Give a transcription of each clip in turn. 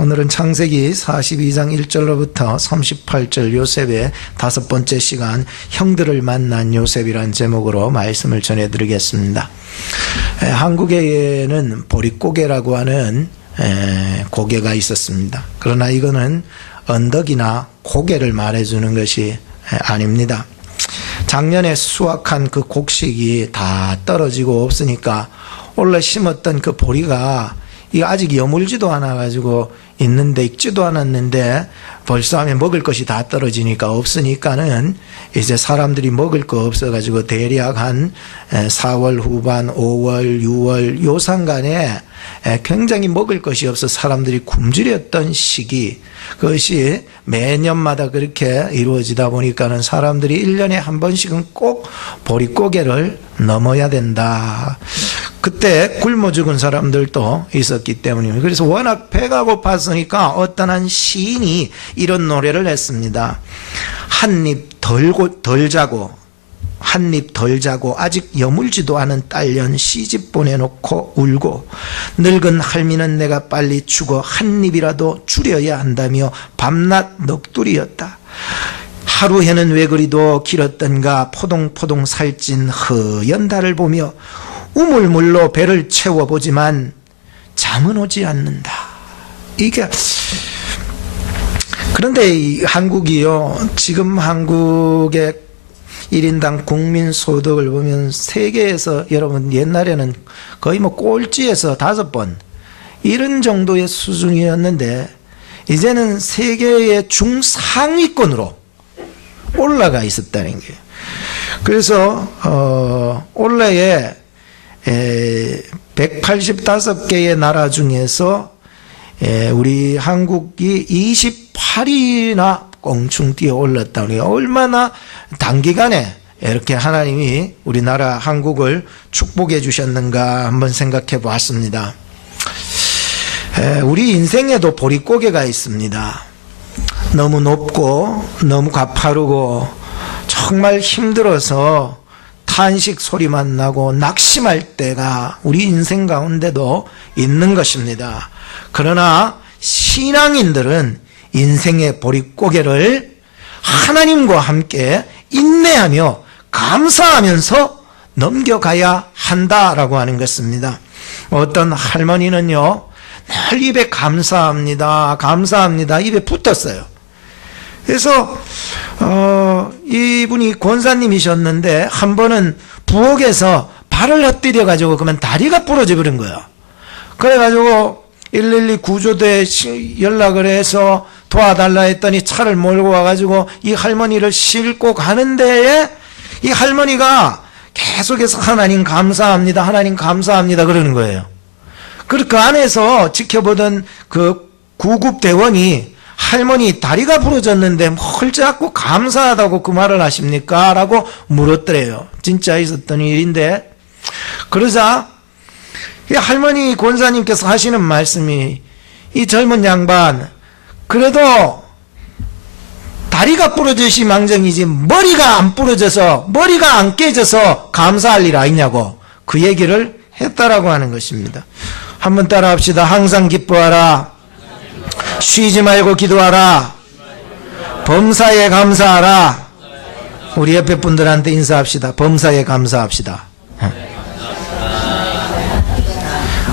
오늘은 창세기 42장 1절로부터 38절 요셉의 5번째 시간 형들을 만난 요셉이라는 제목으로 말씀을 전해드리겠습니다. 한국에는 보릿고개라고 하는 고개가 있었습니다. 그러나 이거는 언덕이나 고개를 말해주는 것이 아닙니다. 작년에 수확한 그 곡식이 다 떨어지고 없으니까 원래 심었던 그 보리가 이거 아직 여물지도 않아 가지고 있는데 익지도 않았는데 벌써 하면 먹을 것이 다 떨어지니까 없으니까는 이제 사람들이 먹을 거 없어 가지고 대략 한 4월 후반 5월 6월 요 상간에 굉장히 먹을 것이 없어 사람들이 굶주렸던 시기, 그것이 매년마다 그렇게 이루어지다 보니까는 사람들이 1년에 한 번씩은 꼭 보릿고개를 넘어야 된다. 그때 굶어 죽은 사람들도 있었기 때문입니다. 그래서 워낙 배가 고팠으니까 어떤 한 시인이 이런 노래를 했습니다. 한 입 덜 자고 한 입 덜 자고 아직 여물지도 않은 딸년 시집 보내놓고 울고 늙은 할미는 내가 빨리 죽어 한 입이라도 줄여야 한다며 밤낮 넋두리였다. 하루 해는 왜 그리도 길었던가 포동포동 살찐 허연 달을 보며 우물물로 배를 채워보지만 잠은 오지 않는다. 이게 그런데 이 한국이요, 지금 한국의 1인당 국민소득을 보면 세계에서 여러분 옛날에는 거의 뭐 꼴찌에서 5번 이런 정도의 수준이었는데 이제는 세계의 중상위권으로 올라가 있었다는 거예요. 그래서 올해에 185개의 나라 중에서 우리 한국이 28위나 껑충 뛰어 올랐다는 게 얼마나 단기간에 이렇게 하나님이 우리나라 한국을 축복해 주셨는가 한번 생각해 보았습니다. 우리 인생에도 보릿고개가 있습니다. 너무 높고 너무 가파르고 정말 힘들어서 탄식 소리만 나고 낙심할 때가 우리 인생 가운데도 있는 것입니다. 그러나 신앙인들은 인생의 보릿고개를 하나님과 함께 인내하며 감사하면서 넘겨가야 한다라고 하는 것입니다. 어떤 할머니는요, 늘 입에 감사합니다, 감사합니다 입에 붙었어요. 그래서 이분이 권사님이셨는데 한 번은 부엌에서 발을 헛디뎌 가지고 그러면 다리가 부러져 버린 거야. 그래가지고 112 구조대에 연락을 해서 도와달라 했더니 차를 몰고 와가지고 이 할머니를 싣고 가는 데에 이 할머니가 계속해서 하나님 감사합니다, 하나님 감사합니다 그러는 거예요. 그 안에서 지켜보던 그 구급대원이 할머니 다리가 부러졌는데 뭘 자꾸 감사하다고 그 말을 하십니까? 라고 물었더래요. 진짜 있었던 일인데, 그러자 이 할머니 권사님께서 하시는 말씀이, 이 젊은 양반 그래도 다리가 부러지시 망정이지 머리가 안 부러져서 머리가 안 깨져서 감사할 일 아니냐고 그 얘기를 했다라고 하는 것입니다. 한번 따라 합시다. 항상 기뻐하라, 쉬지 말고 기도하라, 범사에 감사하라. 우리 옆에 분들한테 인사합시다. 범사에 감사합시다.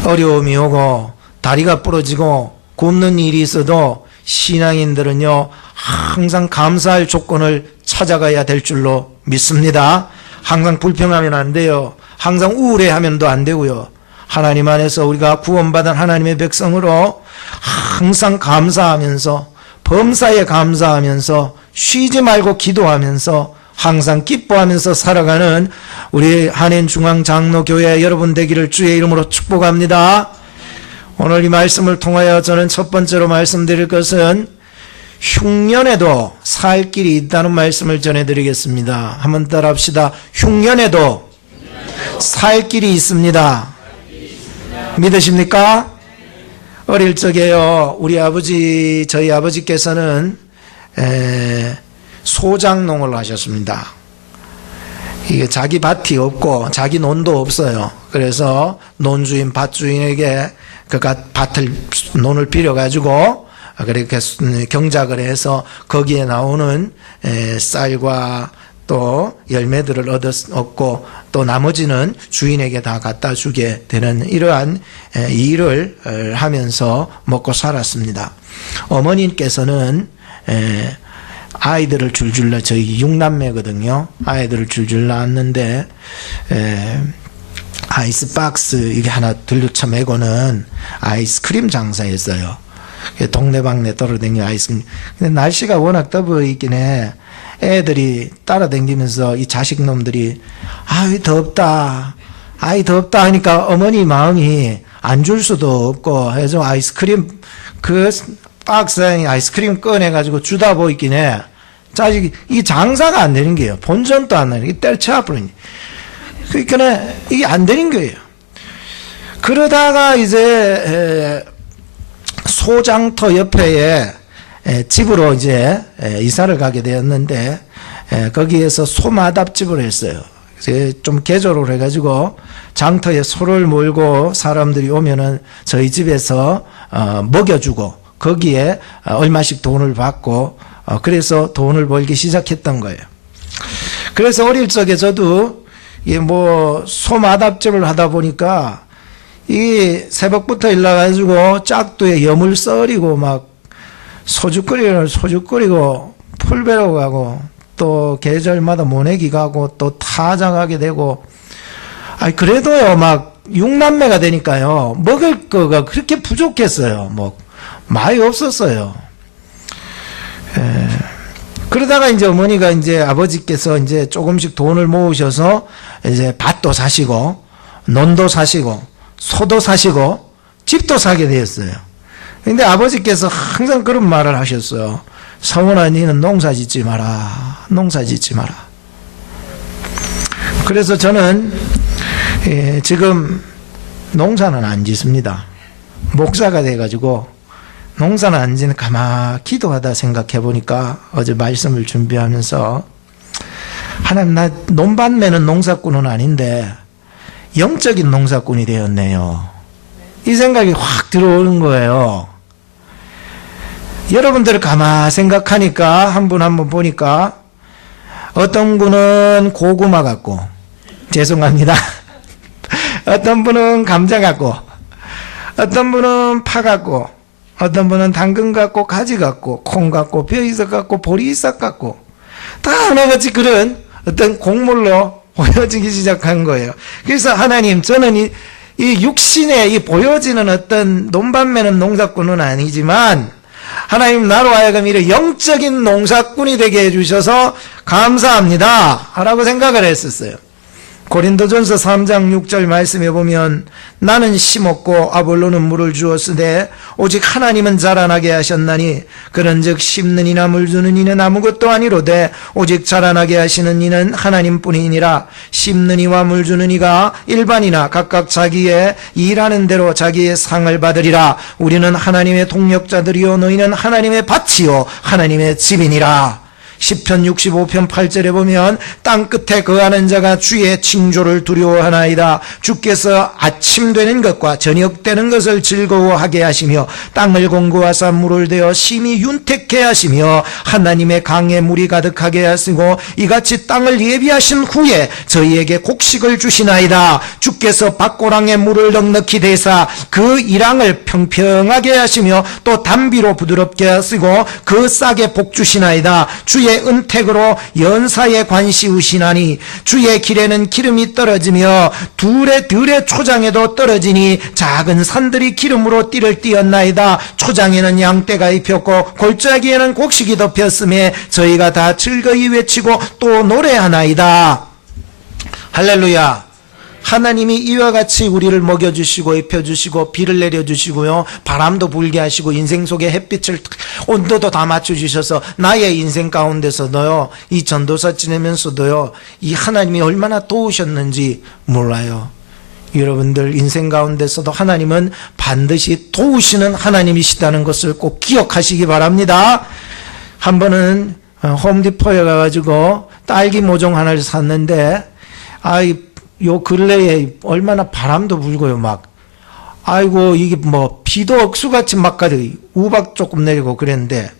어려움이 오고 다리가 부러지고 굶는 일이 있어도 신앙인들은요 항상 감사할 조건을 찾아가야 될 줄로 믿습니다. 항상 불평하면 안 돼요. 항상 우울해하면도 안 되고요. 하나님 안에서 우리가 구원받은 하나님의 백성으로 항상 감사하면서 범사에 감사하면서 쉬지 말고 기도하면서 항상 기뻐하면서 살아가는 우리 한인중앙장로교회 여러분 되기를 주의 이름으로 축복합니다. 오늘 이 말씀을 통하여 저는 첫 번째로 말씀드릴 것은 흉년에도 살 길이 있다는 말씀을 전해드리겠습니다. 한번 따라 합시다. 흉년에도 살 길이 있습니다. 믿으십니까? 어릴 적에요, 우리 아버지, 저희 아버지께서는 소장농을 하셨습니다. 이게 자기 밭이 없고 자기 논도 없어요. 그래서 논주인, 밭주인에게 그가 논을 빌려가지고 그렇게 경작을 해서 거기에 나오는 쌀과 또 열매들을 얻고 또 나머지는 주인에게 다 갖다 주게 되는 이러한 일을 하면서 먹고 살았습니다. 어머니께서는 아이들을 줄줄 저희 6남매거든요. 아이들을 줄줄 낳았는데 아이스박스 이게 하나 들려쳐 메고는 아이스크림 장사했어요. 동네방네 돌아다니는 아이스크림. 근데 날씨가 워낙 더워 있긴 해. 애들이 따라다니면서 이 자식놈들이 아이 덥다 아이 덥다 하니까 어머니 마음이 안 줄 수도 없고 해서 아이스크림 그 박스에 아이스크림 꺼내가지고 주다 보이긴 해. 자식이 이 장사가 안 되는 거예요. 본전도 안 나는 게 때려쳐버리니. 그러니까 이게 안 되는 거예요. 그러다가 이제 소장터 옆에 집으로 이제 이사를 가게 되었는데 거기에서 소마답집을 했어요. 좀 개조를 해가지고 장터에 소를 몰고 사람들이 오면은 저희 집에서 먹여주고 거기에 얼마씩 돈을 받고 그래서 돈을 벌기 시작했던 거예요. 그래서 어릴 적에 저도 소마답집을 하다 보니까 이 새벽부터 일어나가지고 짝두에 염을 썰이고 막 소주 끓이고 풀 베러 가고 또 계절마다 모내기 가고 또 타작하게 되고 그래도요 막 6남매가 되니까요 먹을 거가 그렇게 부족했어요. 뭐 많이 없었어요. 그러다가 이제 어머니가 이제 아버지께서 이제 조금씩 돈을 모으셔서 이제 밭도 사시고 논도 사시고 소도 사시고 집도 사게 되었어요. 근데 아버지께서 항상 그런 말을 하셨어요. 성훈아, 니는 농사 짓지 마라. 농사 짓지 마라. 그래서 저는 지금 농사는 안 짓습니다. 목사가 돼가지고 농사는 안 짓는 가만히 기도하다 생각해 보니까 어제 말씀을 준비하면서 하나님 나 논밭매는 농사꾼은 아닌데 영적인 농사꾼이 되었네요. 이 생각이 확 들어오는 거예요. 여러분들 가만히 생각하니까 한 분 한 분 보니까 어떤 분은 고구마 같고 죄송합니다. 어떤 분은 감자 같고 어떤 분은 파 같고 어떤 분은 당근 같고 가지 같고 콩 같고 벼이삭 같고 보리이삭 같고 다 하나같이 그런 어떤 곡물로 보여지기 시작한 거예요. 그래서 하나님 저는 이 육신에 이 보여지는 어떤 논밭매는 농사꾼은 아니지만 하나님 나로 하여금 이런 영적인 농사꾼이 되게 해주셔서 감사합니다 라고 생각을 했었어요. 고린도전서 3장 6절 말씀에 보면 나는 심었고 아볼로는 물을 주었으되 오직 하나님은 자라나게 하셨나니 그런즉 심는 이나 물 주는 이는 아무것도 아니로되 오직 자라나게 하시는 이는 하나님뿐이니라. 심는 이와 물 주는 이가 일반이나 각각 자기의 일하는 대로 자기의 상을 받으리라. 우리는 하나님의 동력자들이요 너희는 하나님의 밭이요 하나님의 집이니라. 시편 65편 8절에 보면 땅끝에 거하는 자가 주의 징조를 두려워하나이다. 주께서 아침 되는 것과 저녁 되는 것을 즐거워하게 하시며 땅을 공고하사 물을 대어 심히 윤택케 하시며 하나님의 강에 물이 가득하게 하시고 이같이 땅을 예비하신 후에 저희에게 곡식을 주시나이다. 주께서 밭고랑에 물을 넉넉히 대사 그 이랑을 평평하게 하시며 또 담비로 부드럽게 하시고 그 싹에 복 주시나이다. 주의 은택으로 연사에 관시우시나니 주의 길에는 기름이 떨어지며 들의 초장에도 떨어지니 작은 산들이 기름으로 띠를 띠었나이다. 초장에는 양떼가 입혔고 골짜기에는 곡식이 덮였음에 저희가 다 즐거이 외치고 또 노래하나이다. 할렐루야. 하나님이 이와 같이 우리를 먹여주시고 입혀주시고 비를 내려주시고요 바람도 불게 하시고 인생 속에 햇빛을 온도도 다 맞춰주셔서 나의 인생 가운데서도요 이 전도사 지내면서도요 이 하나님이 얼마나 도우셨는지 몰라요. 여러분들 인생 가운데서도 하나님은 반드시 도우시는 하나님이시다는 것을 꼭 기억하시기 바랍니다. 한 번은 홈디포에 가가지고 딸기 모종 하나를 샀는데 요 근래에 얼마나 바람도 불고요 아이고 이게 뭐 비도 억수같이 막가지 우박 조금 내리고 그랬는데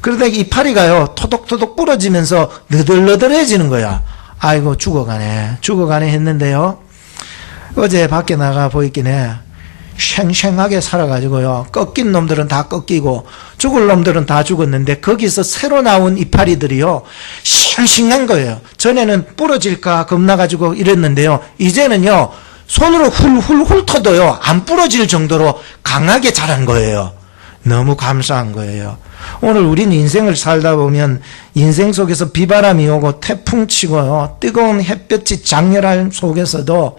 그러다 이파리가요 토독토독 부러지면서 너덜너덜해지는 거야. 아이고 죽어가네 했는데요. 어제 밖에 나가 보이긴 생생하게 살아가지고요. 꺾인 놈들은 다 꺾이고 죽을 놈들은 다 죽었는데 거기서 새로 나온 이파리들이요 싱싱한 거예요. 전에는 부러질까 겁나가지고 이랬는데요. 이제는요 손으로 훌훌 터도요 안 부러질 정도로 강하게 자란 거예요. 너무 감사한 거예요. 오늘 우린 인생을 살다 보면 인생 속에서 비바람이 오고 태풍 치고요 뜨거운 햇볕이 장렬한 속에서도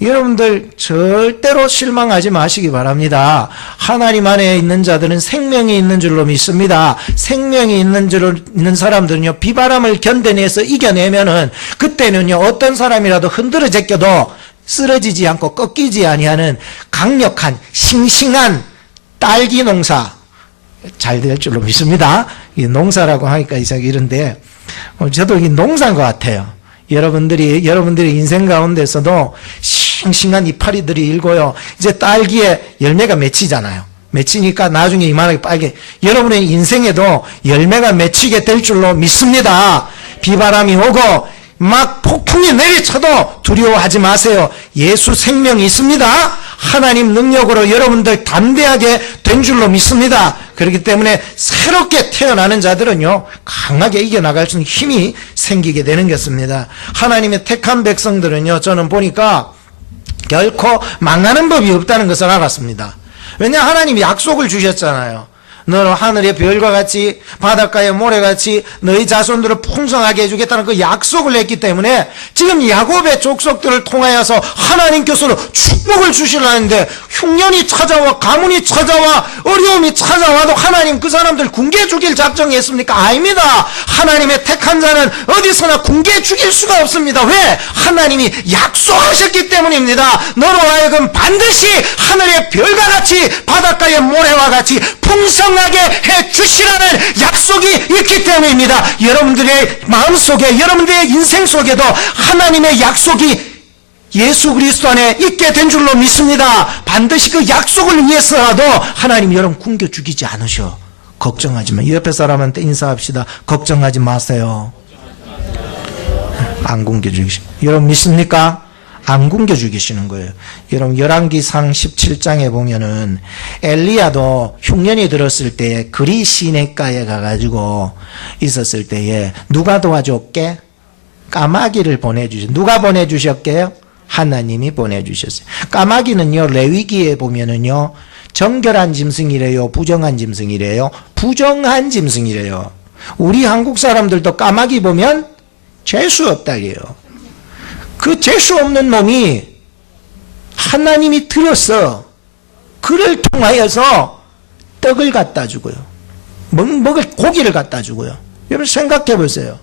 여러분들 절대로 실망하지 마시기 바랍니다. 하나님 안에 있는 자들은 생명이 있는 줄로 믿습니다. 생명이 있는 사람들은요 비바람을 견뎌내서 이겨내면은 그때는요 어떤 사람이라도 흔들어 제껴도 쓰러지지 않고 꺾이지 아니하는 강력한 싱싱한 딸기 농사 잘 될 줄로 믿습니다. 이 농사라고 하니까 이런데 저도 이 농사인 것 같아요. 여러분들이 인생 가운데서도 싱싱한 이파리들이 일고요. 이제 딸기에 열매가 맺히잖아요. 맺히니까 나중에 이만하게 빨개. 여러분의 인생에도 열매가 맺히게 될 줄로 믿습니다. 비바람이 오고 막 폭풍이 내리쳐도 두려워하지 마세요. 예수 생명이 있습니다. 하나님 능력으로 여러분들 담대하게 된 줄로 믿습니다. 그렇기 때문에 새롭게 태어나는 자들은요 강하게 이겨나갈 수 있는 힘이 생기게 되는 것입니다. 하나님의 택한 백성들은요 저는 보니까 결코 망하는 법이 없다는 것을 알았습니다. 왜냐 하나님이 약속을 주셨잖아요. 너는 하늘의 별과 같이 바닷가의 모래같이 너희 자손들을 풍성하게 해주겠다는 그 약속을 했기 때문에 지금 야곱의 족속들을 통하여서 하나님께서는 축복을 주시려는데 흉년이 찾아와 가뭄이 찾아와 어려움이 찾아와도 하나님 그 사람들 굶겨 죽일 작정이 했습니까? 아닙니다. 하나님의 택한 자는 어디서나 굶겨 죽일 수가 없습니다. 왜? 하나님이 약속하셨기 때문입니다. 너로 하여금 반드시 하늘의 별과 같이 바닷가의 모래와 같이 풍성하게 해주시라는 약속이 있기 때문입니다. 여러분들의 마음속에 여러분들의 인생 속에도 하나님의 약속이 예수 그리스도 안에 있게 된 줄로 믿습니다. 반드시 그 약속을 위해서라도 하나님 여러분 굶겨 죽이지 않으셔. 걱정하지 마. 옆에 사람한테 인사합시다. 걱정하지 마세요. 안 굶겨 죽이시. 여러분 믿습니까? 안 굶겨 죽이시는 거예요. 여러분 열왕기상 17장에 보면은 엘리야도 흉년이 들었을 때에 그리 시냇가에 가가지고 있었을 때에 누가 도와줬게? 까마귀를 보내주셨어요. 누가 보내주셨게요? 하나님이 보내주셨어요. 까마귀는요 레위기에 보면은요 정결한 짐승이래요, 부정한 짐승이래요? 부정한 짐승이래요. 우리 한국 사람들도 까마귀 보면 재수 없다래요. 그 재수 없는 놈이 하나님이 들어서 그를 통하여서 떡을 갖다 주고요. 먹을 고기를 갖다 주고요. 여러분 생각해 보세요.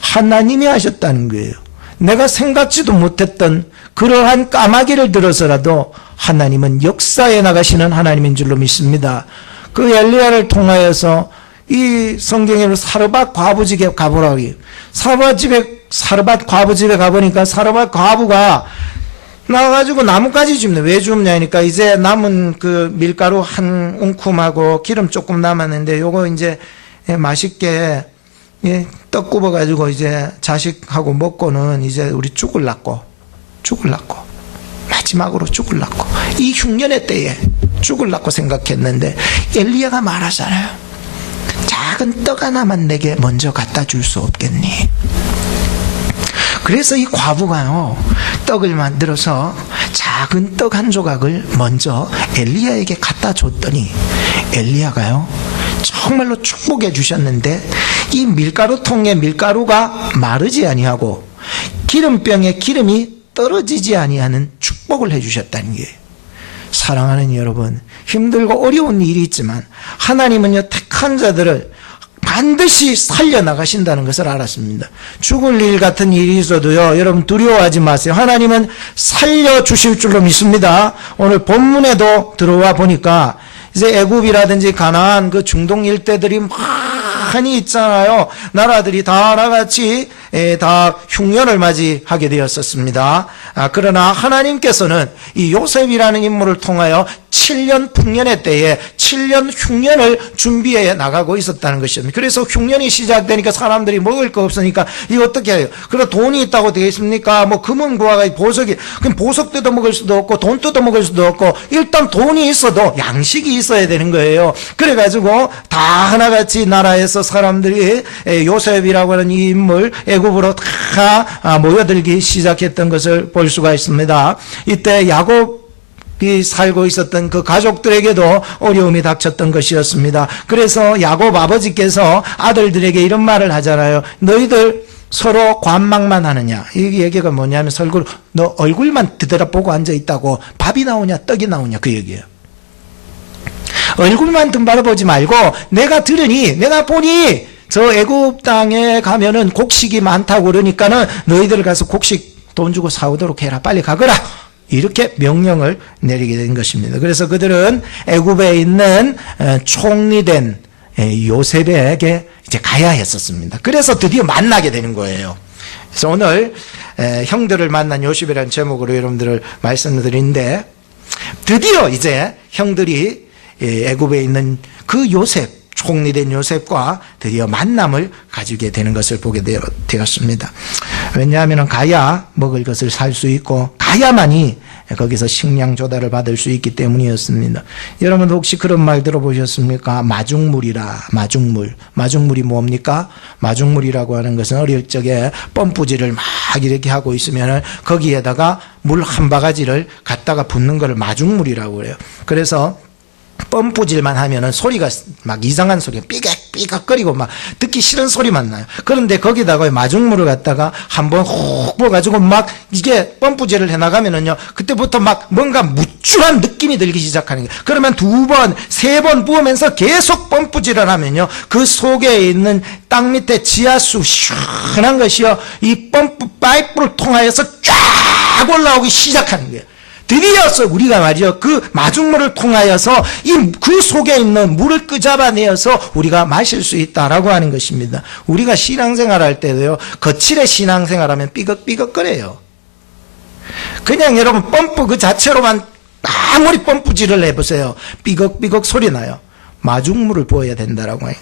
하나님이 하셨다는 거예요. 내가 생각지도 못했던 그러한 까마귀를 들어서라도 하나님은 역사에 나가시는 하나님인 줄로 믿습니다. 그 엘리야를 통하여서 이 성경에는 사르밧 과부 집에 가보라고 해요. 사르밧 과부 집에 가보니까 사르밧 과부가 나와가지고 나뭇가지 줍네. 왜 줍냐 하니까 이제 남은 그 밀가루 한 움큼하고 기름 조금 남았는데 요거 이제 맛있게 떡 굽어가지고 이제 자식하고 먹고는 이제 우리 죽을 낳고 마지막으로 죽을 낳고 이 흉년의 때에 죽을 낳고 생각했는데 엘리야가 말하잖아요. 작은 떡 하나만 내게 먼저 갖다 줄 수 없겠니? 그래서 이 과부가요 떡을 만들어서 작은 떡 한 조각을 먼저 엘리야에게 갖다 줬더니 엘리야가요 정말로 축복해 주셨는데 이 밀가루통에 밀가루가 마르지 아니하고 기름병에 기름이 떨어지지 아니하는 축복을 해 주셨다는 거예요. 사랑하는 여러분, 힘들고 어려운 일이 있지만 하나님은요 택한 자들을 반드시 살려나가신다는 것을 알았습니다. 죽을 일 같은 일이 있어도요 여러분 두려워하지 마세요. 하나님은 살려주실 줄로 믿습니다. 오늘 본문에도 들어와 보니까 이제 애굽이라든지 가나안 그 중동 일대들이 막 많이 있잖아요. 나라들이 다 하나같이 다 흉년을 맞이하게 되었었습니다. 그러나 하나님께서는 이 요셉이라는 인물을 통하여 7년 풍년의 때에 7년 흉년을 준비해 나가고 있었다는 것입니다. 그래서 흉년이 시작되니까 사람들이 먹을 거 없으니까 이거 어떻게 해요? 그럼 돈이 있다고 되어 있습니까? 뭐 금은 구하가 보석이, 그럼 보석 뜯어 먹을 수도 없고 돈 뜯어 먹을 수도 없고 일단 돈이 있어도 양식이 있어야 되는 거예요. 그래가지고 다 하나같이 나라에서 사람들이 요셉이라고 하는 이 인물 애굽으로 다 모여들기 시작했던 것을 볼 수가 있습니다. 이때 야곱이 살고 있었던 그 가족들에게도 어려움이 닥쳤던 것이었습니다. 그래서 야곱 아버지께서 아들들에게 이런 말을 하잖아요. 너희들 서로 관망만 하느냐. 이 얘기가 뭐냐면 너 얼굴만 뒤돌아보고 앉아있다고 밥이 나오냐 떡이 나오냐 그 얘기예요. 얼굴만 바라보지 말고 내가 보니 저 애굽 땅에 가면은 곡식이 많다고 그러니까는 너희들 가서 곡식 돈 주고 사오도록 해라. 빨리 가거라. 이렇게 명령을 내리게 된 것입니다. 그래서 그들은 애굽에 있는 총리된 요셉에게 이제 가야 했었습니다. 그래서 드디어 만나게 되는 거예요. 그래서 오늘 형들을 만난 요셉이라는 제목으로 여러분들을 말씀드리는데 드디어 이제 형들이 애굽에 있는 그 요셉, 총리된 요셉과 드디어 만남을 가지게 되는 것을 보게 되었습니다. 왜냐하면 가야 먹을 것을 살 수 있고 가야만이 거기서 식량 조달을 받을 수 있기 때문이었습니다. 여러분 혹시 그런 말 들어보셨습니까? 마중물이라. 마중물이 뭡니까? 마중물이라고 하는 것은 어릴 적에 펌프질을 막 이렇게 하고 있으면 거기에다가 물 한 바가지를 갖다가 붓는 것을 마중물이라고 그래요. 그래서 펌프질만 하면은 소리가 막 이상한 소리가 삐걱삐걱거리고 막 듣기 싫은 소리만 나요. 그런데 거기다가 마중물을 갖다가 한번 훅 부어가지고 막 이게 펌프질을 해나가면은요, 그때부터 막 뭔가 무추한 느낌이 들기 시작하는 거예요. 그러면 2번, 3번 부으면서 계속 펌프질을 하면요, 그 속에 있는 땅 밑에 지하수 시원한 것이요, 이 펌프 파이프를 통하여서 쫙 올라오기 시작하는 거예요. 드디어서 우리가 말이요, 그 마중물을 통하여서 그 속에 있는 물을 끄잡아내어서 우리가 마실 수 있다라고 하는 것입니다. 우리가 신앙생활 할 때도요, 거칠의 신앙생활하면 삐걱삐걱거려요. 그냥 여러분 펌프 그 자체로만 아무리 펌프질을 해보세요. 삐걱삐걱 소리 나요. 마중물을 부어야 된다라고 해요.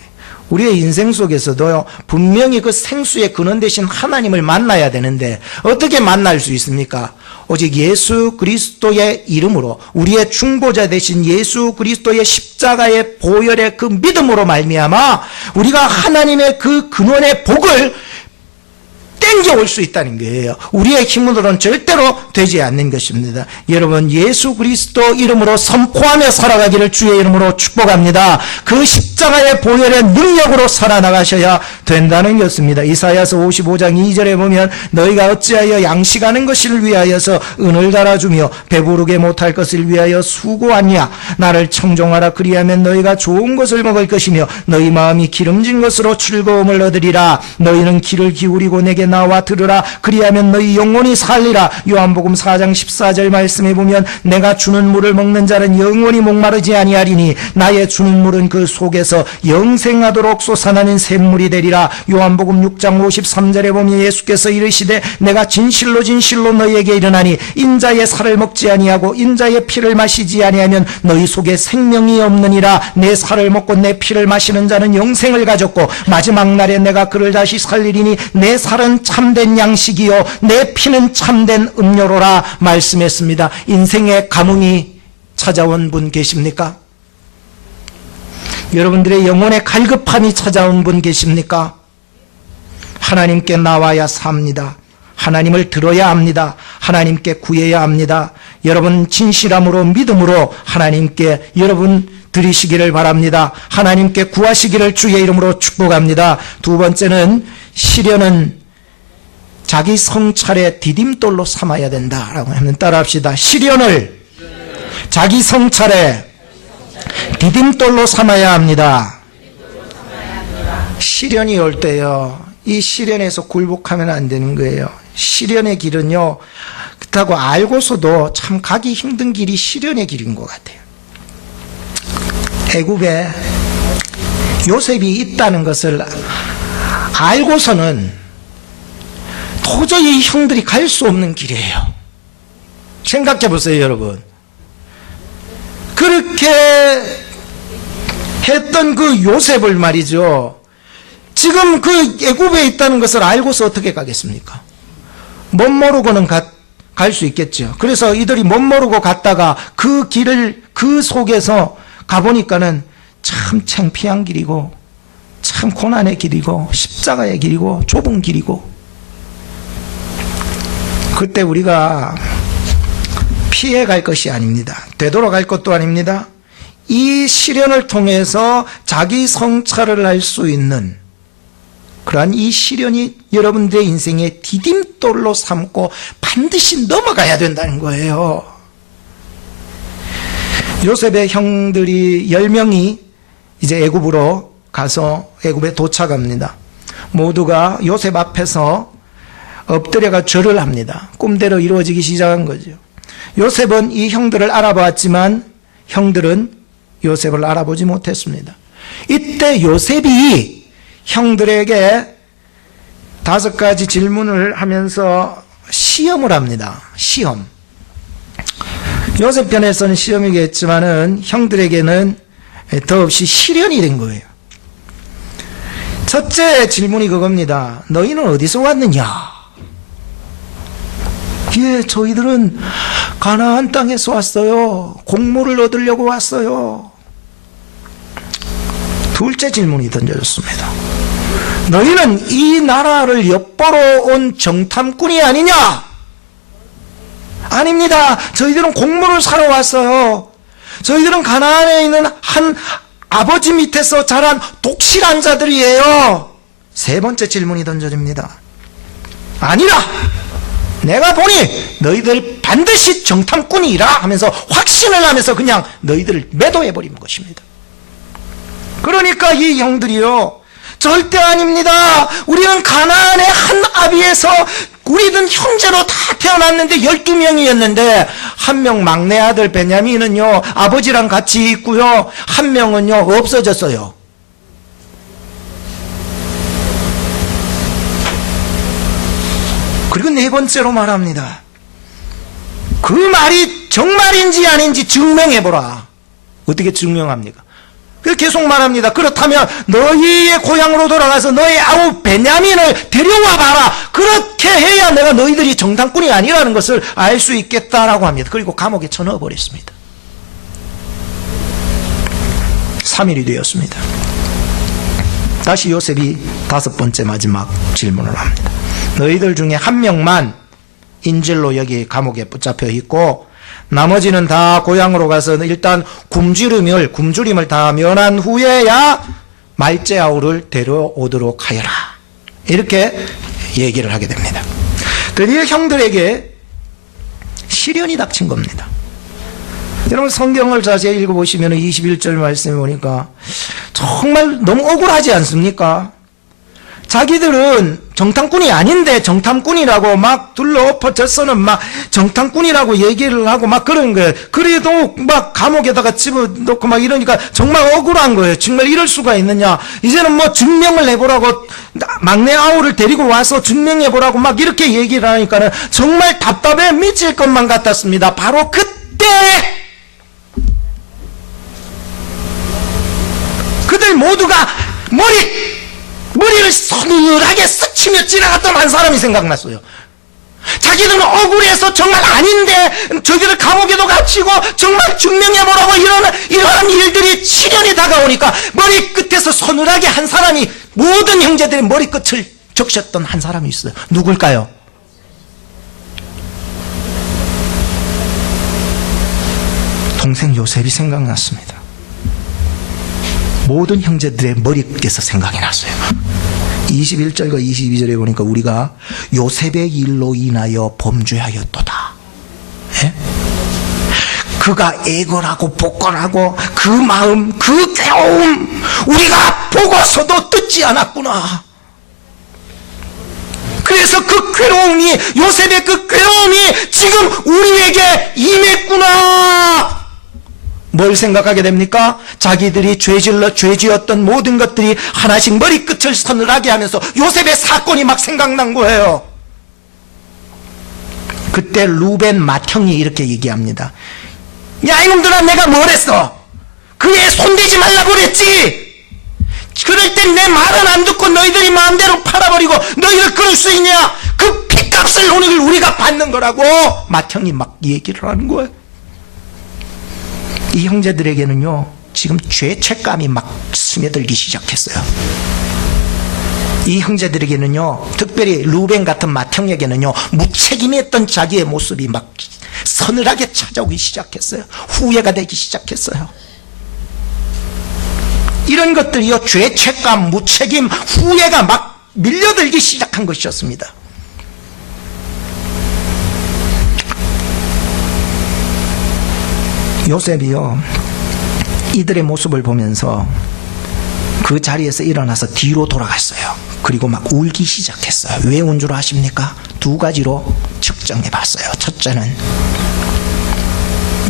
우리의 인생 속에서도요, 분명히 그 생수의 근원 되신 하나님을 만나야 되는데 어떻게 만날 수 있습니까? 오직 예수 그리스도의 이름으로, 우리의 중보자 되신 예수 그리스도의 십자가의 보혈의 그 믿음으로 말미암아 우리가 하나님의 그 근원의 복을 땡겨올 수 있다는 거예요. 우리의 힘으로는 절대로 되지 않는 것입니다. 여러분, 예수 그리스도 이름으로 선포하며 살아가기를 주의 이름으로 축복합니다. 그 십자가의 보혈의 능력으로 살아나가셔야 된다는 것입니다. 이사야서 55장 2절에 보면 너희가 어찌하여 양식하는 것을 위하여서 은을 달아주며 배부르게 못할 것을 위하여 수고하냐. 나를 청종하라. 그리하면 너희가 좋은 것을 먹을 것이며 너희 마음이 기름진 것으로 즐거움을 얻으리라. 너희는 귀를 기울이고 내게 나와 들으라. 그리하면 너희 영혼이 살리라. 요한복음 4장 14절 말씀에 보면 내가 주는 물을 먹는 자는 영원히 목마르지 아니하리니 나의 주는 물은 그 속에서 영생하도록 솟아나는 샘물이 되리라. 요한복음 6장 53절에 보면 예수께서 이르시되 내가 진실로 진실로 너희에게 이르나니 인자의 살을 먹지 아니하고 인자의 피를 마시지 아니하면 너희 속에 생명이 없느니라. 내 살을 먹고 내 피를 마시는 자는 영생을 가졌고 마지막 날에 내가 그를 다시 살리리니 내 살은 참된 양식이요 내 피는 참된 음료로라 말씀했습니다. 인생의 가뭄이 찾아온 분 계십니까? 여러분들의 영혼의 갈급함이 찾아온 분 계십니까? 하나님께 나와야 삽니다. 하나님을 들어야 합니다. 하나님께 구해야 합니다. 여러분 진실함으로 믿음으로 하나님께 여러분 드리시기를 바랍니다. 하나님께 구하시기를 주의 이름으로 축복합니다. 두 번째는 시련은 자기 성찰의 디딤돌로 삼아야 된다라고 하면 따라합시다. 시련을 자기 성찰의 디딤돌로 삼아야 합니다. 시련이 올 때요, 이 시련에서 굴복하면 안 되는 거예요. 시련의 길은요, 그렇다고 알고서도 참 가기 힘든 길이 시련의 길인 것 같아요. 애굽에 요셉이 있다는 것을 알고서는 도저히 형들이 갈 수 없는 길이에요. 생각해 보세요, 여러분. 그렇게 했던 그 요셉을 말이죠, 지금 그 애굽에 있다는 것을 알고서 어떻게 가겠습니까? 못 모르고는 갈 수 있겠죠. 그래서 이들이 못 모르고 갔다가 그 길을, 그 속에서 가보니까는 참 창피한 길이고, 참 고난의 길이고, 십자가의 길이고, 좁은 길이고, 그때 우리가 피해갈 것이 아닙니다. 되돌아갈 것도 아닙니다. 이 시련을 통해서 자기 성찰을 할 수 있는 그러한 이 시련이 여러분들의 인생의 디딤돌로 삼고 반드시 넘어가야 된다는 거예요. 요셉의 형들이 10명이 이제 애굽으로 가서 애굽에 도착합니다. 모두가 요셉 앞에서 엎드려가 절을 합니다. 꿈대로 이루어지기 시작한 거죠. 요셉은 이 형들을 알아봤지만 형들은 요셉을 알아보지 못했습니다. 이때 요셉이 형들에게 5가지 질문을 하면서 시험을 합니다. 시험. 요셉 편에서는 시험이겠지만은 형들에게는 더없이 시련이 된 거예요. 첫째 질문이 그겁니다. 너희는 어디서 왔느냐? 예, 저희들은 가나안 땅에서 왔어요. 곡물을 얻으려고 왔어요. 둘째 질문이 던져졌습니다. 너희는 이 나라를 엿보러 온 정탐꾼이 아니냐? 아닙니다. 저희들은 곡물을 사러 왔어요. 저희들은 가나안에 있는 한 아버지 밑에서 자란 독실한 자들이에요. 세 번째 질문이 던져집니다. 아니라 내가 보니 너희들 반드시 정탐꾼이라 하면서 확신을 하면서 그냥 너희들을 매도해버린 것입니다. 그러니까 이 형들이요, 절대 아닙니다. 우리는 가나안의 한 아비에서 우리는 형제로 다 태어났는데 12명이었는데 한 명 막내 아들 베냐민은요 아버지랑 같이 있고요, 한 명은요 없어졌어요. 그리고 네 번째로 말합니다. 그 말이 정말인지 아닌지 증명해보라. 어떻게 증명합니까? 계속 말합니다. 그렇다면 너희의 고향으로 돌아가서 너희 아우 베냐민을 데려와 봐라. 그렇게 해야 내가 너희들이 정탐꾼이 아니라는 것을 알 수 있겠다라고 합니다. 그리고 감옥에 쳐넣어 버렸습니다. 3일이 되었습니다. 다시 요셉이 5번째 마지막 질문을 합니다. 너희들 중에 한 명만 인질로 여기 감옥에 붙잡혀 있고 나머지는 다 고향으로 가서 일단 굶주림을 다 면한 후에야 말째 아우를 데려오도록 하여라. 이렇게 얘기를 하게 됩니다. 드디어 형들에게 시련이 닥친 겁니다. 여러분 성경을 자세히 읽어보시면 21절 말씀에 보니까 정말 너무 억울하지 않습니까? 자기들은 정탐꾼이 아닌데 정탐꾼이라고 막 둘러엎어져서는 막 정탐꾼이라고 얘기를 하고 막 그런 거예요. 그래도 막 감옥에다가 집어넣고 막 이러니까 정말 억울한 거예요. 정말 이럴 수가 있느냐. 이제는 뭐 증명을 해보라고 막내 아우를 데리고 와서 증명해보라고 막 이렇게 얘기를 하니까는 정말 답답해 미칠 것만 같았습니다. 바로 그때 그들 모두가 머리를 서늘하게 스치며 지나갔던 한 사람이 생각났어요. 자기들은 억울해서 정말 아닌데 저기를 감옥에도 갇히고 정말 증명해보라고 이러한 일들이 시련이 다가오니까 머리끝에서 서늘하게 한 사람이 모든 형제들의 머리끝을 적셨던 한 사람이 있어요. 누굴까요? 동생 요셉이 생각났습니다. 모든 형제들의 머리께서 생각이 났어요. 21절과 22절에 보니까 우리가 요셉의 일로 인하여 범죄하였도다. 예? 그가 애걸하고 복걸하고 그 마음, 그 괴로움 우리가 보고서도 듣지 않았구나. 그래서 그 괴로움이, 요셉의 그 괴로움이 지금 우리에게 임했구나. 뭘 생각하게 됩니까? 자기들이 죄지었던 모든 것들이 하나씩 머리끝을 서늘하게 하면서 요셉의 사건이 막 생각난 거예요. 그때 루벤 맏형이 이렇게 얘기합니다. 야, 이놈들아, 내가 뭘 했어? 그 애 손대지 말라고 그랬지? 그럴 땐 내 말은 안 듣고 너희들이 마음대로 팔아버리고 너희들 그럴 수 있냐? 그 핏값을 오늘 우리가 받는 거라고 맏형이 막 얘기를 하는 거예요. 이 형제들에게는요, 지금 죄책감이 막 스며들기 시작했어요. 이 형제들에게는요, 특별히 루벤 같은 맏형에게는요, 무책임했던 자기의 모습이 막 서늘하게 찾아오기 시작했어요. 후회가 되기 시작했어요. 이런 것들이요, 죄책감, 무책임, 후회가 막 밀려들기 시작한 것이었습니다. 요셉이요, 이들의 모습을 보면서 그 자리에서 일어나서 뒤로 돌아갔어요. 그리고 막 울기 시작했어요. 왜 운 줄 아십니까? 두 가지로 측정해 봤어요. 첫째는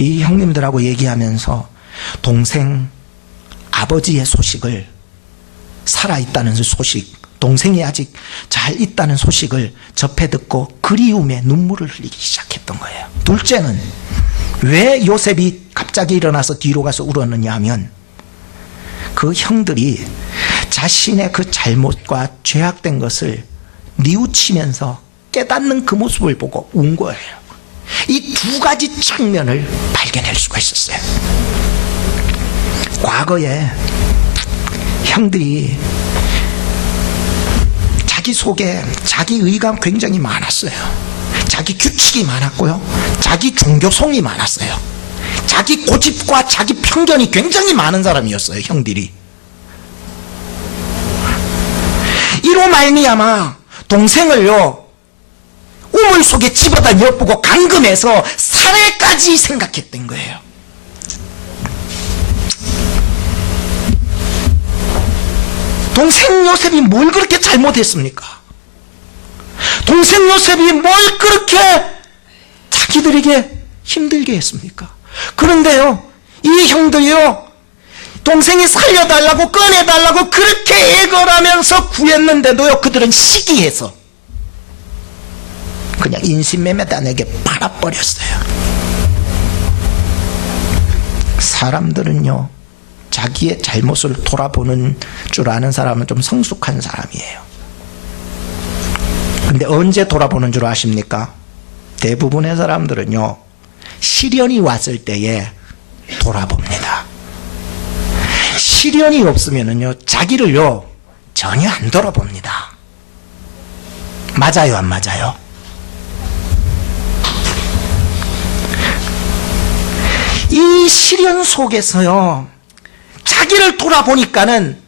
이 형님들하고 얘기하면서 동생 아버지의 소식을, 살아있다는 소식, 동생이 아직 잘 있다는 소식을 접해 듣고 그리움에 눈물을 흘리기 시작했던 거예요. 둘째는 왜 요셉이 갑자기 일어나서 뒤로 가서 울었느냐 하면 그 형들이 자신의 그 잘못과 죄악된 것을 뉘우치면서 깨닫는 그 모습을 보고 운 거예요. 이 두 가지 측면을 발견할 수가 있었어요. 과거에 형들이 자기 속에 자기 의가 굉장히 많았어요. 자기 규칙이 많았고요, 자기 종교성이 많았어요. 자기 고집과 자기 편견이 굉장히 많은 사람이었어요, 형들이. 이로 말미암아 동생을요, 우물 속에 집어다 엿보고 감금해서 살해까지 생각했던 거예요. 동생 요셉이 뭘 그렇게 잘못했습니까? 동생 요셉이 뭘 그렇게 자기들에게 힘들게 했습니까? 그런데요, 이 형들이요, 동생이 살려달라고 꺼내달라고 그렇게 애걸하면서 구했는데도요, 그들은 시기해서 그냥 인신매매단에게 팔아버렸어요. 사람들은요, 자기의 잘못을 돌아보는 줄 아는 사람은 좀 성숙한 사람이에요. 근데 언제 돌아보는 줄 아십니까? 대부분의 사람들은요, 시련이 왔을 때에 돌아봅니다. 시련이 없으면은요, 자기를요, 전혀 안 돌아봅니다. 맞아요, 안 맞아요? 이 시련 속에서요, 자기를 돌아보니까는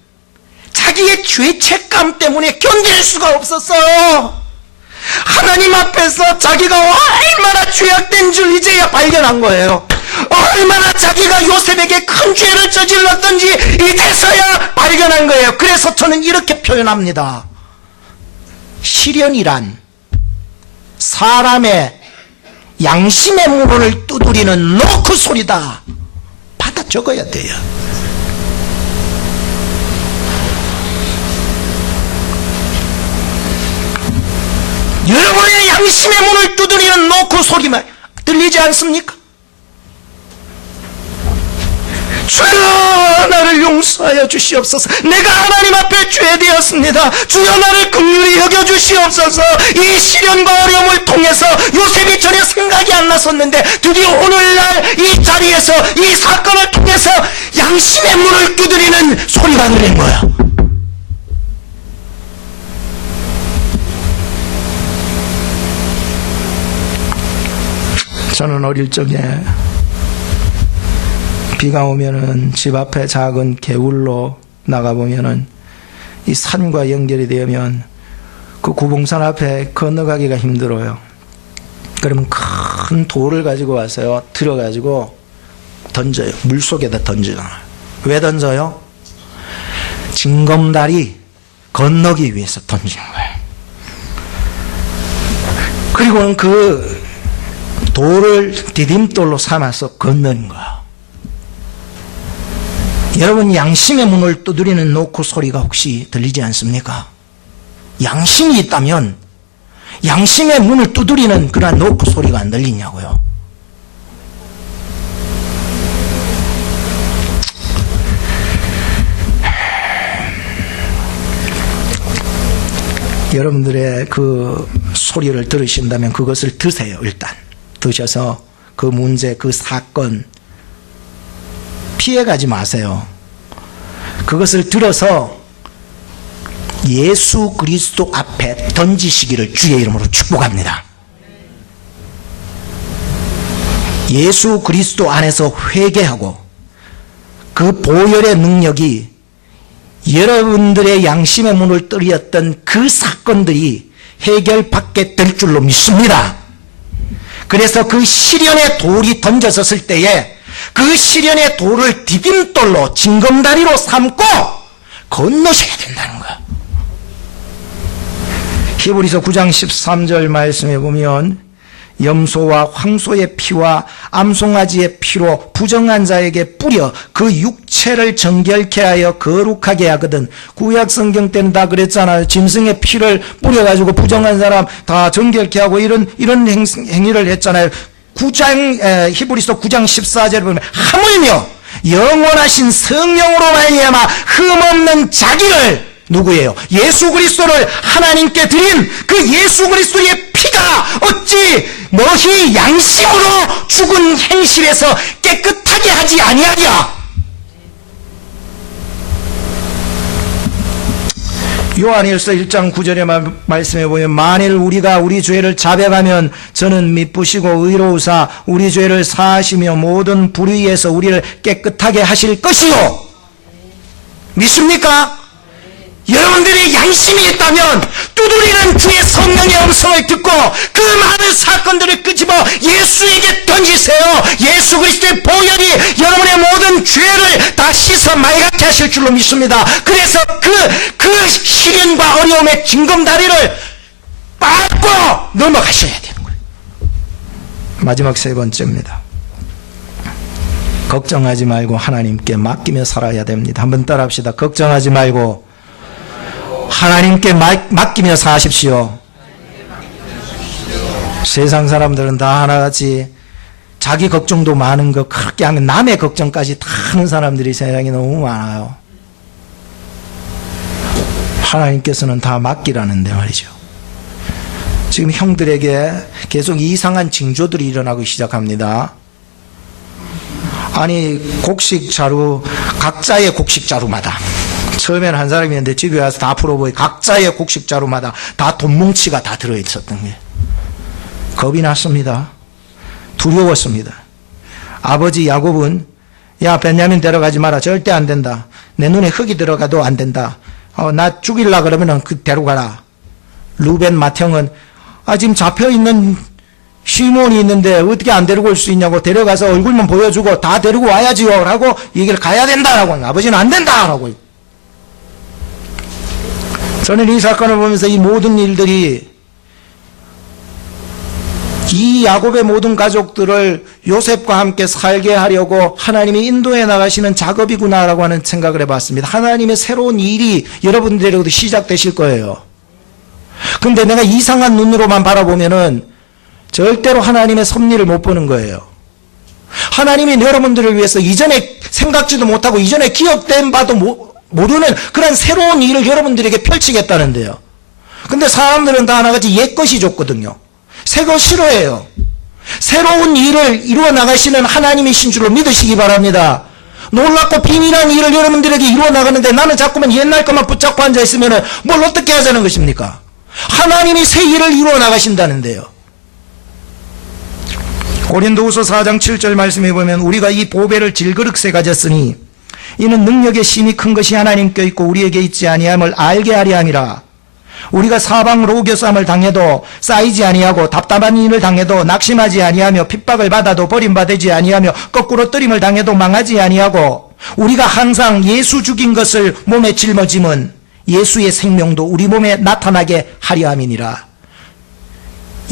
자기의 죄책감 때문에 견딜 수가 없었어요. 하나님 앞에서 자기가 얼마나 죄악된 줄 이제야 발견한 거예요. 얼마나 자기가 요셉에게 큰 죄를 저질렀던지 이제서야 발견한 거예요. 그래서 저는 이렇게 표현합니다. 시련이란 사람의 양심의 문을 두드리는 노크 소리다. 받아 적어야 돼요. 여러분의 양심의 문을 두드리는 노크 소리만 들리지 않습니까? 주여, 나를 용서하여 주시옵소서. 내가 하나님 앞에 죄되었습니다. 주여, 나를 긍휼히 여겨 주시옵소서. 이 시련과 어려움을 통해서 요셉이 전혀 생각이 안 났었는데 드디어 오늘날 이 자리에서 이 사건을 통해서 양심의 문을 두드리는 소리가 들린 거야. 저는 어릴 적에 비가 오면은 집 앞에 작은 개울로 나가보면은 이 산과 연결이 되면 그 구봉산 앞에 건너가기가 힘들어요. 그러면 큰 돌을 가지고 와서요, 들어가지고 던져요. 물속에다 던져요. 왜 던져요? 징검다리 건너기 위해서 던지는 거예요. 그리고는 그 돌을 디딤돌로 삼아서 건너는 거야. 여러분, 양심의 문을 두드리는 노크 소리가 혹시 들리지 않습니까? 양심이 있다면 양심의 문을 두드리는 그러한 노크 소리가 안 들리냐고요. 여러분들의 그 소리를 들으신다면 그것을 드세요. 일단 드셔서 그 문제, 그 사건 피해가지 마세요. 그것을 들어서 예수 그리스도 앞에 던지시기를 주의 이름으로 축복합니다. 예수 그리스도 안에서 회개하고 그 보혈의 능력이 여러분들의 양심의 문을 뚫었던 그 사건들이 해결받게 될 줄로 믿습니다. 그래서 그 시련의 돌이 던져졌을 때에 그 시련의 돌을 디딤돌로 징검다리로 삼고 건너셔야 된다는 거야. 히브리서 9장 13절 말씀에 보면 염소와 황소의 피와 암송아지의 피로 부정한 자에게 뿌려 그 육체를 정결케 하여 거룩하게 하거든. 구약 성경 때는 다 그랬잖아요. 짐승의 피를 뿌려가지고 부정한 사람 다 정결케 하고 이런 행위를 했잖아요. 히브리서 9장 14절에 보면 하물며 영원하신 성령으로 말미암아 흠없는 자기를 누구예요? 예수 그리스도를 하나님께 드린 그 예수 그리스도의 피가 어찌 너희 양심으로 죽은 행실에서 깨끗하게 하지 아니하랴? 요한일서 1장 9절의 말씀에 보면 만일 우리가 우리 죄를 자백하면 저는 미쁘시고 의로우사 우리 죄를 사하시며 모든 불의에서 우리를 깨끗하게 하실 것이요. 믿습니까? 여러분들이 양심이 있다면 두드리는 주의 성령의 음성을 듣고 그 많은 사건들을 끄집어 예수에게 던지세요. 예수 그리스도의 보혈이 여러분의 모든 죄를 다 씻어 맑게 하실 줄로 믿습니다. 그래서 그 시련과 어려움의 징검다리를 밟고 넘어가셔야 되는 거예요. 마지막 세 번째입니다. 걱정하지 말고 하나님께 맡기며 살아야 됩니다. 한번 따라합시다. 걱정하지 말고 하나님께 맡기며 사십시오. 세상 사람들은 다 하나같이 자기 걱정도 많은 거 그렇게 하면 남의 걱정까지 다 하는 사람들이 세상에 너무 많아요. 하나님께서는 다 맡기라는데 말이죠. 지금 형들에게 계속 이상한 징조들이 일어나기 시작합니다. 아니 곡식자루, 각자의 곡식자루마다 처음에는 한 사람이었는데 집에 와서 다 풀어보니 각자의 곡식자루마다 다 돈뭉치가 다 들어있었던 거예요. 겁이 났습니다. 두려웠습니다. 아버지 야곱은 야 베냐민 데려가지 마라. 절대 안 된다. 내 눈에 흙이 들어가도 안 된다. 나 죽일라 그러면 데려가라. 루벤 맏형은 지금 잡혀있는 시몬이 있는데 어떻게 안 데리고 올 수 있냐고 데려가서 얼굴만 보여주고 다 데리고 와야지요 라고 얘기를 가야 된다라고. 아버지는 안 된다라고. 저는 이 사건을 보면서 이 모든 일들이 이 야곱의 모든 가족들을 요셉과 함께 살게 하려고 하나님이 인도해 나가시는 작업이구나라고 하는 생각을 해봤습니다. 하나님의 새로운 일이 여러분들에게도 시작되실 거예요. 근데 내가 이상한 눈으로만 바라보면은 절대로 하나님의 섭리를 못 보는 거예요. 하나님이 여러분들을 위해서 이전에 생각지도 못하고 이전에 기억된 바도 모르는 그런 새로운 일을 여러분들에게 펼치겠다는데요. 근데 사람들은 다 하나같이 옛 것이 좋거든요. 새 거 싫어해요. 새로운 일을 이루어 나가시는 하나님이신 줄로 믿으시기 바랍니다. 놀랍고 비밀한 일을 여러분들에게 이루어 나가는데 나는 자꾸만 옛날 것만 붙잡고 앉아있으면 뭘 어떻게 하자는 것입니까? 하나님이 새 일을 이루어 나가신다는데요. 고린도후서 4장 7절 말씀에 보면 우리가 이 보배를 질그릇에 가졌으니 이는 능력의 심이 큰 것이 하나님께 있고 우리에게 있지 아니함을 알게 하려 함이라. 우리가 사방으로 우겨쌈을 당해도 쌓이지 아니하고 답답한 일을 당해도 낙심하지 아니하며 핍박을 받아도 버림받지 아니하며 거꾸로 뜨림을 당해도 망하지 아니하고 우리가 항상 예수 죽인 것을 몸에 짊어짐은 예수의 생명도 우리 몸에 나타나게 하려 함이니라.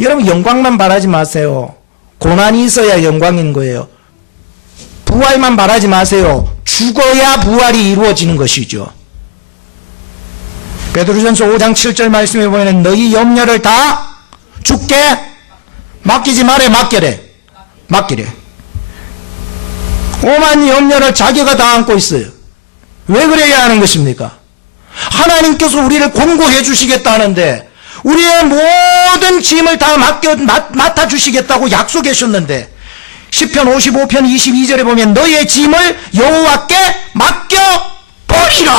여러분 영광만 바라지 마세요. 고난이 있어야 영광인 거예요. 부활만 바라지 마세요. 죽어야 부활이 이루어지는 것이죠. 베드로전서 5장 7절 말씀에 보면 너희 염려를 다 주께 맡기지 말에 맡기래. 오만 염려를 자기가 다 안고 있어요. 왜 그래야 하는 것입니까? 하나님께서 우리를 권고해 주시겠다는데, 우리의 모든 짐을 다 맡아 주시겠다고 약속해 주셨는데, 시편 55편 22절에 보면 너의 짐을 여호와께 맡겨버리라.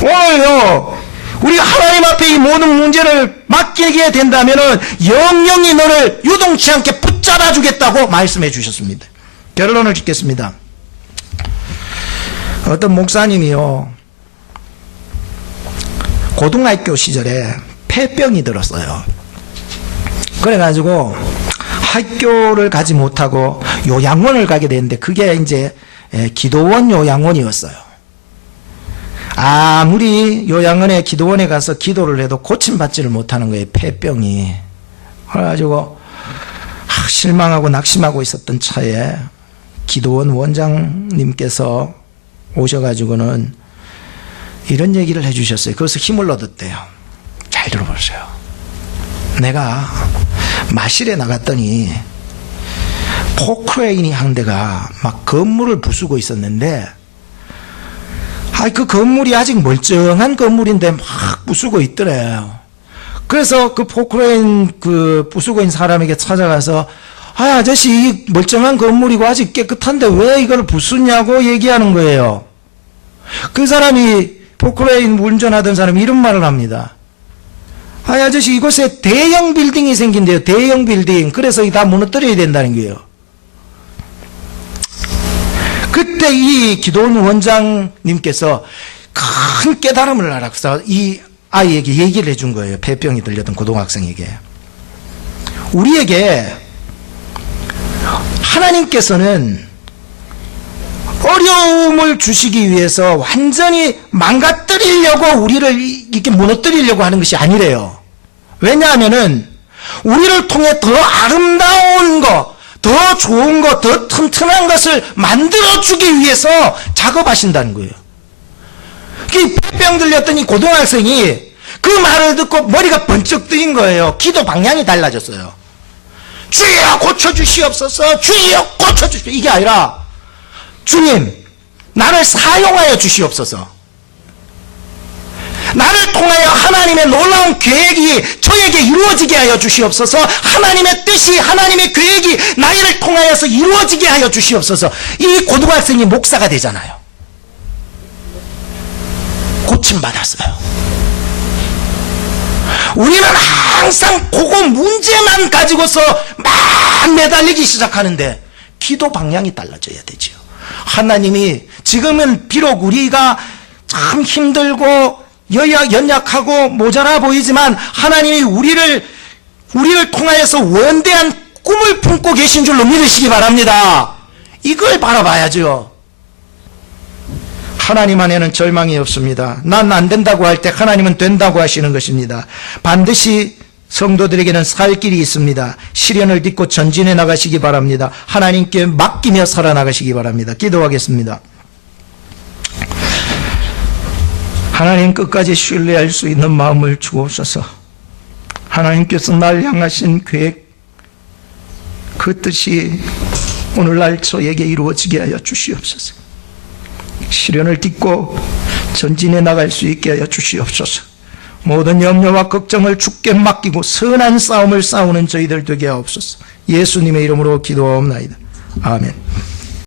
오늘요, 우리가 하나님 앞에 이 모든 문제를 맡기게 된다면 영영이 너를 유동치 않게 붙잡아 주겠다고 말씀해 주셨습니다. 결론을 짓겠습니다. 어떤 목사님이요, 고등학교 시절에 폐병이 들었어요. 그래가지고 학교를 가지 못하고 요양원을 가게 됐는데, 그게 이제 기도원 요양원이었어요. 아무리 요양원에 기도원에 가서 기도를 해도 고침받지를 못하는 거예요, 폐병이. 그래가지고 실망하고 낙심하고 있었던 차에 기도원 원장님께서 오셔가지고는 이런 얘기를 해주셨어요. 그래서 힘을 얻었대요. 잘 들어보세요. 내가 마실에 나갔더니 포크레인이 한 대가 막 건물을 부수고 있었는데, 그 건물이 아직 멀쩡한 건물인데 막 부수고 있더래요. 그래서 그 포크레인 부수고 있는 사람에게 찾아가서, 아저씨, 이 멀쩡한 건물이고 아직 깨끗한데 왜 이걸 부수냐고 얘기하는 거예요. 그 사람이, 포크레인 운전하던 사람이 이런 말을 합니다. 아저씨, 이곳에 대형 빌딩이 생긴대요. 대형 빌딩. 그래서 다 무너뜨려야 된다는 거예요. 그때 이 기도원 원장님께서 큰 깨달음을 알아서 이 아이에게 얘기를 해준 거예요. 폐병이 들렸던 고등학생에게. 우리에게 하나님께서는 어려움을 주시기 위해서 완전히 망가뜨리려고, 우리를 이렇게 무너뜨리려고 하는 것이 아니래요. 왜냐하면은 우리를 통해 더 아름다운 것, 더 좋은 것, 더 튼튼한 것을 만들어주기 위해서 작업하신다는 거예요. 그 폐병 들렸더니 고등학생이 그 말을 듣고 머리가 번쩍 뜨인 거예요. 기도 방향이 달라졌어요. 주여 고쳐주시옵소서, 주여 고쳐주시옵소서. 이게 아니라, 주님, 나를 사용하여 주시옵소서. 나를 통하여 하나님의 놀라운 계획이 저에게 이루어지게 하여 주시옵소서. 하나님의 뜻이, 하나님의 계획이 나를 통하여서 이루어지게 하여 주시옵소서. 이 고등학생이 목사가 되잖아요. 고침받았어요. 우리는 항상 그거 문제만 가지고서 막 매달리기 시작하는데, 기도 방향이 달라져야 되죠. 하나님이, 지금은 비록 우리가 참 힘들고 연약하고 모자라 보이지만, 하나님이 우리를 통하여서 원대한 꿈을 품고 계신 줄로 믿으시기 바랍니다. 이걸 바라봐야죠. 하나님 안에는 절망이 없습니다. 난 안 된다고 할 때 하나님은 된다고 하시는 것입니다. 반드시 성도들에게는 살 길이 있습니다. 시련을 딛고 전진해 나가시기 바랍니다. 하나님께 맡기며 살아나가시기 바랍니다. 기도하겠습니다. 하나님, 끝까지 신뢰할 수 있는 마음을 주옵소서. 하나님께서 날 향하신 계획, 그 뜻이 오늘날 저에게 이루어지게 하여 주시옵소서. 시련을 딛고 전진해 나갈 수 있게 하여 주시옵소서. 모든 염려와 걱정을 주께 맡기고 선한 싸움을 싸우는 저희들 되게 하옵소서. 예수님의 이름으로 기도하옵나이다. 아멘.